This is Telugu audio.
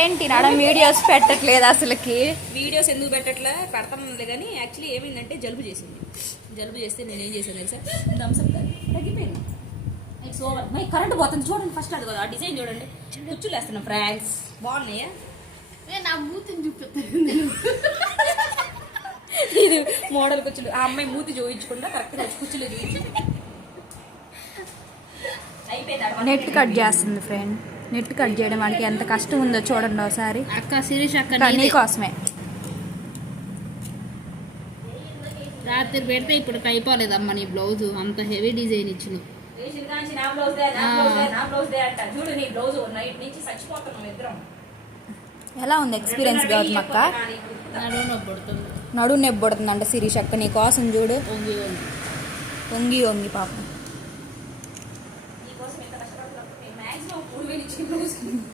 ఏంటి నడ వీడియోస్ పెట్టట్లేదు అసలుకి. వీడియోస్ ఎందుకు పెట్టట్లే పెడతానులే కానీ యాక్చువల్లీ ఏమైందంటే జలుబు చేస్తే నేను ఏం చేశాను తెలుసా, థమ్స్అప్ తగ్గిపోయింది. It's over. మై కరెంట్ పోతుంది చూడండి ఫస్ట్. అది కదా ఆ డిజైన్ చూడండి, కుచ్చులు వేస్తున్నాం ఫ్రాంక్స్ బాగున్నాయా. నా మూతిని చూపిస్తాను. ఇది మోడల్ కుచ్చులు. ఆ అమ్మాయి మూతి చూపించకుండా కరెక్ట్గా కుచ్చులు చూపించు. నెట్ కట్ చేస్తుంది ఫ్రెండ్. నెట్ కట్ చేయడం వాడికి ఎంత కష్టం ఉందో చూడండి ఒకసారి. అక్క శిరీష్ అక్క నీకోసమే రాత్రి పెడితే ఇప్పుడు అయిపోలేదమ్మా నీ బ్లౌజ్. అంత హెవీ డిజైన్ ఇచ్చిన. ఎలా ఉంది ఎక్స్పీరియన్స్ గౌతమ్ అక్క? నడువు నొప్పి పడుతుందంట శిరీష్ అక్క నీ కోసం. చూడు వంగి వంగి పాపం.